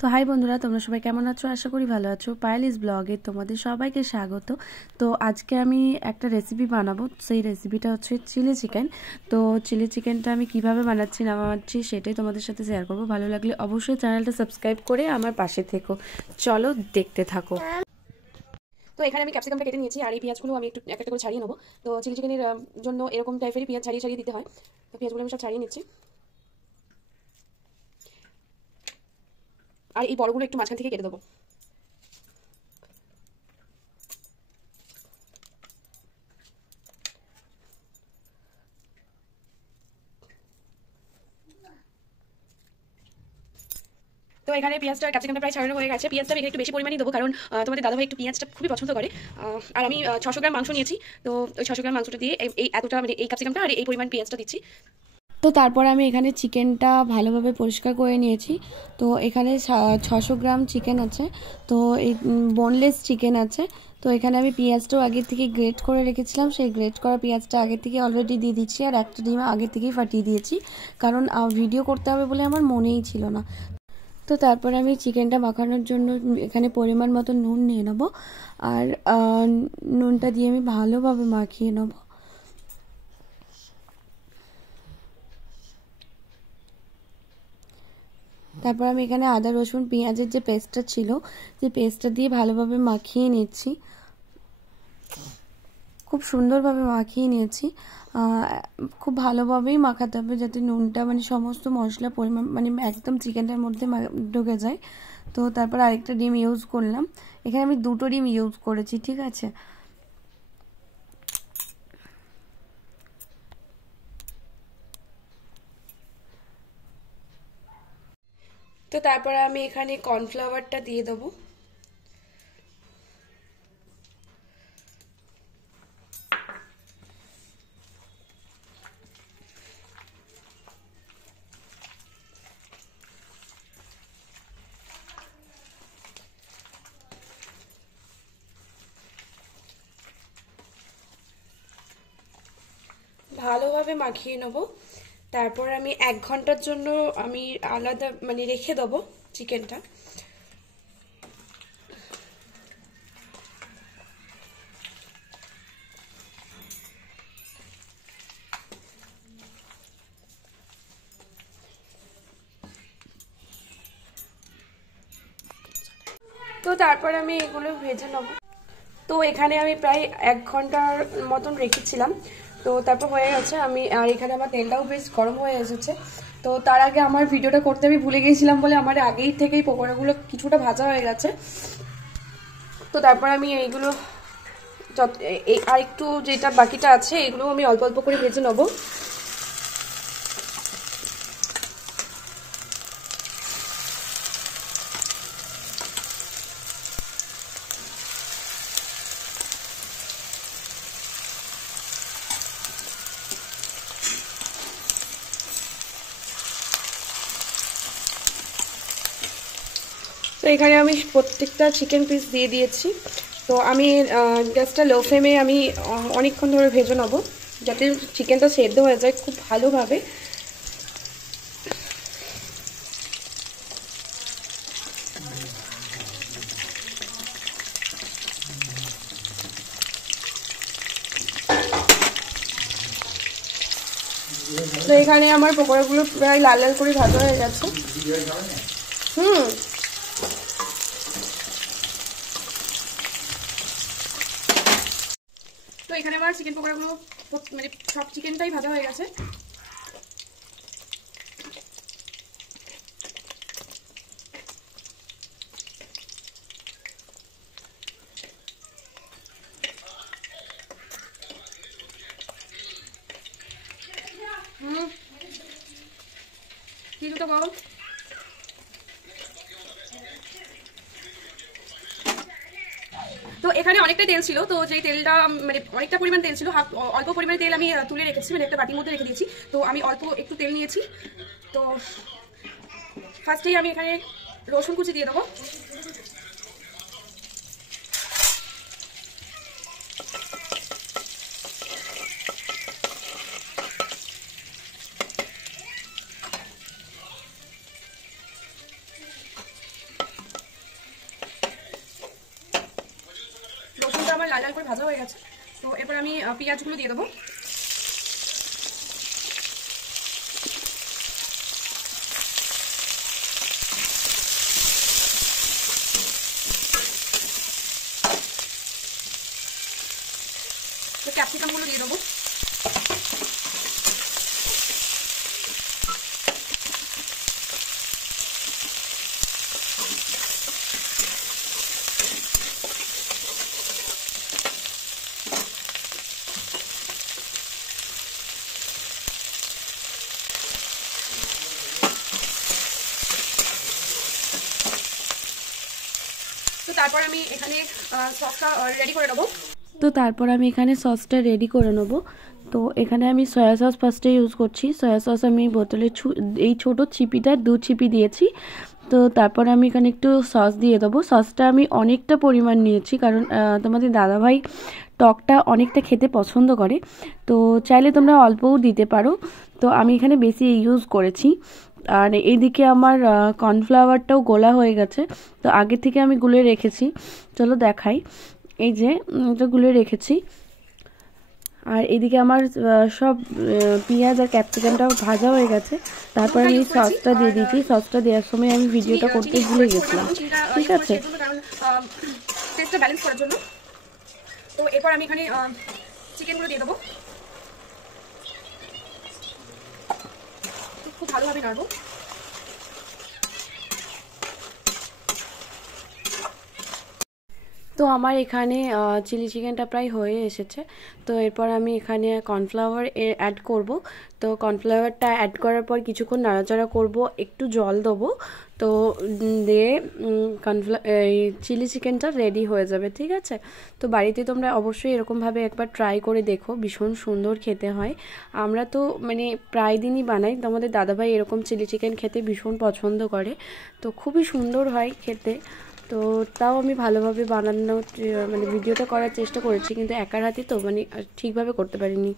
তো হাই বন্ধুরা, তোমরা সবাই কেমন আছো? আশা করি ভালো আছো। পায়েলিস ব্লগে তোমাদের সবাইকে স্বাগত। তো আজকে আমি একটা রেসিপি বানাবো, সেই রেসিপিটা হচ্ছে চিলি চিকেন। তো চিলি চিকেনটা আমি কিভাবে বানাচ্ছি না বানাচ্ছি সেটাই তোমাদের সাথে শেয়ার করবো। ভালো লাগলে অবশ্যই চ্যানেলটা সাবস্ক্রাইব করে আমার পাশে থেকো। চলো দেখতে থাকো। তো এখানে আমি ক্যাপসিকামটা কেটে নিয়েছি, আর এই পেঁয়াজগুলো আমি একটু একটা করে ছাড়িয়ে নেবো। তো চিলি চিকেনের জন্য এরকম টাইপেরই পেঁয়াজ ছাড়িয়ে ছাড়িয়ে দিতে হয়। তো পেঁয়াজগুলো আমি সব ছাড়িয়ে নিচ্ছি, আর এই বড়গুলো একটু মাঝখান থেকে কেটে দেবো। তো এখানে পেঁয়াজটা ক্যাপসিকামটা প্রায় ছাড়ানো হয়ে গেছে। পেঁয়াজটা আমি একটু বেশি পরিমাণই দেবো, কারণ তোমাদের দাদাভাই একটু পেঁয়াজটা খুবই পছন্দ করে। আর আমি 600 গ্রাম মাংস নিয়েছি। তো ওই 600 গ্রাম মাংসটা দিয়ে এই এতটা মানে এই ক্যাপসিকামটা আর এই পরিমাণ পেঁয়াজটা দিচ্ছি। তো তারপর আমি এখানে চিকেনটা ভালোভাবে পরিষ্কার করে নিয়েছি। তো এখানে 600 গ্রাম চিকেন আছে। তো এই বোনলেস চিকেন আছে। তো এখানে আমি পেঁয়াজটাও আগে থেকে গ্রেট করে রেখেছিলাম, সেই গ্রেট করা পেঁয়াজটা আগে থেকে অলরেডি দিয়ে দিচ্ছি, আর একটা ডিম আগে থেকেই ফাটিয়ে দিয়েছি, কারণ ভিডিও করতে হবে বলে আমার মনেই ছিল না। তো তারপরে আমি চিকেনটা মাখানোর জন্য এখানে পরিমাণ মতো নুন নিয়ে নেবো, আর নুনটা দিয়ে আমি ভালোভাবে মাখিয়ে নেব। তারপর আমি এখানে আদা রসুন পেঁয়াজের যে পেস্টটা ছিল, সেই পেস্টটা দিয়ে ভালোভাবে মাখিয়ে নিচ্ছি, খুব সুন্দরভাবে মাখিয়ে নিয়েছি। খুব ভালোভাবেই মাখাতে হবে, যাতে নুনটা মানে সমস্ত মশলা পরিমাণ মানে একদম চিকেনটার মধ্যে ঢুকে যায়। তো তারপর আরেকটা ডিম ইউজ করলাম। এখানে আমি 2টো ডিম ইউজ করেছি, ঠিক আছে। তো তারপরে আমি এখানে কর্নফ্লাওয়ারটা দিয়ে দেবো। ভালোভাবে মাখিয়ে নেব। তারপর আমি 1 ঘন্টার জন্য আমি আলাদা মানে রেখে দেবো চিকেনটা। তো তারপর আমি এগুলো ভেজে নেব। তো এখানে আমি প্রায় 1 ঘন্টার মতন রেখেছিলাম। তো তারপর হয়ে গেছে, আমি আর এখানে আমার তেলটাও বেশ গরম হয়ে এসেছে। তো তার আগে আমার ভিডিওটা করতে আমি ভুলে গিয়েছিলাম বলে আমার আগেই থেকেই পকোড়াগুলো কিছুটা ভাজা হয়ে গেছে। তো তারপর আমি এইগুলো আর একটু যেটা বাকিটা আছে এগুলো আমি অল্প অল্প করে ভেজে নেবো। তো এখানে আমি প্রত্যেকটা চিকেন পিস দিয়ে দিয়েছি। তো আমি গ্যাসটা লো ফ্লেমে আমি অনেকক্ষণ ধরে ভেজে নেব, যাতে চিকেনটা সেদ্ধ হয়ে যায় খুব ভালোভাবে। তো এখানে আমার পকোড়াগুলো প্রায় লাল লাল করে ভাজা হয়ে গেছে। তো এখানে আমার চিকেন পকোড়াগুলো মানে সব চিকেনটাই ভাজা হয়ে গেছে। তো বল। তো এখানে অনেকটা তেল ছিল, তো যেই তেলটা মানে অনেকটা পরিমাণ তেল ছিল, অল্প পরিমাণে তেল আমি তুলে রেখেছি, মানে একটা বাটির মধ্যে রেখে দিয়েছি। তো আমি অল্প একটু তেল নিয়েছি। তো ফার্স্টেই আমি এখানে রসুন কুচি দিয়ে দেবো। লাল লাল করে ভাজা হয়ে গেছে। তো এরপর আমি পেঁয়াজগুলো দিয়ে দেবো। তো ক্যাপসিকামগুলো দিয়ে দেবো। তো তারপর আমি এখানে সসটা রেডি করে নেবো। সসটা রেডি করে নেব। তো এখানে আমি সয়া সস ফার্স্টে ইউজ করছি। সয়া সস আমি বোতলে এই ছোটো ছিপিটা 2 ছিপি দিয়েছি। তো তারপর আমি এখানে একটু সস দিয়ে দেবো। সসটা আমি অনেকটা পরিমাণ নিয়েছি, কারণ তোমাদের দাদাভাই টকটা অনেকটা খেতে পছন্দ করে। তো চাইলে তোমরা অল্পও দিতে পারো, তো আমি এখানে বেশি ইউজ করেছি। আর এইদিকে আমার কর্নফ্লাওয়ারটাও গোলা হয়ে গেছে, তো আগে থেকে আমি গুলে রেখেছি। চলো দেখাই, এই যে এটা গুলে রেখেছি। আর এদিকে আমার সব পেঁয়াজ আর ক্যাপসিকামটাও ভাজা হয়ে গেছে। তারপর আমি সসটা দিয়ে দিয়েছি। সসটা দেওয়ার সময় আমি ভিডিওটা করতে ভুলে গেছিলাম, ঠিক আছে। টেস্টটা ব্যালেন্স করার জন্য। তো এরপর আমি এখানে চিকেনগুলো দিয়ে দেবো। খুব ভালোভাবে নাড়বো। তো আমার এখানে চিলি চিকেনটা প্রায় হয়ে এসেছে। তো এরপর আমি এখানে কর্নফ্লাওয়ার অ্যাড করব। তো কর্নফ্লাওয়ারটা অ্যাড করার পর কিছুক্ষণ নাড়াচাড়া করব, একটু জল দেবো। তো দিয়ে চিলি চিকেনটা রেডি হয়ে যাবে, ঠিক আছে। তো বাড়িতে তোমরা অবশ্যই এরকমভাবে একবার ট্রাই করে দেখো, ভীষণ সুন্দর খেতে হয়। আমরা তো মানে প্রায় দিনই বানাই, তো আমাদের দাদাভাই এরকম চিলি চিকেন খেতে ভীষণ পছন্দ করে। তো খুবই সুন্দর হয় খেতে। তো তাও আমি ভালোভাবে বানানোর মানে ভিডিওটা করার চেষ্টা করেছি, কিন্তু একার হাতে তো মানে ঠিকভাবে করতে পারিনি।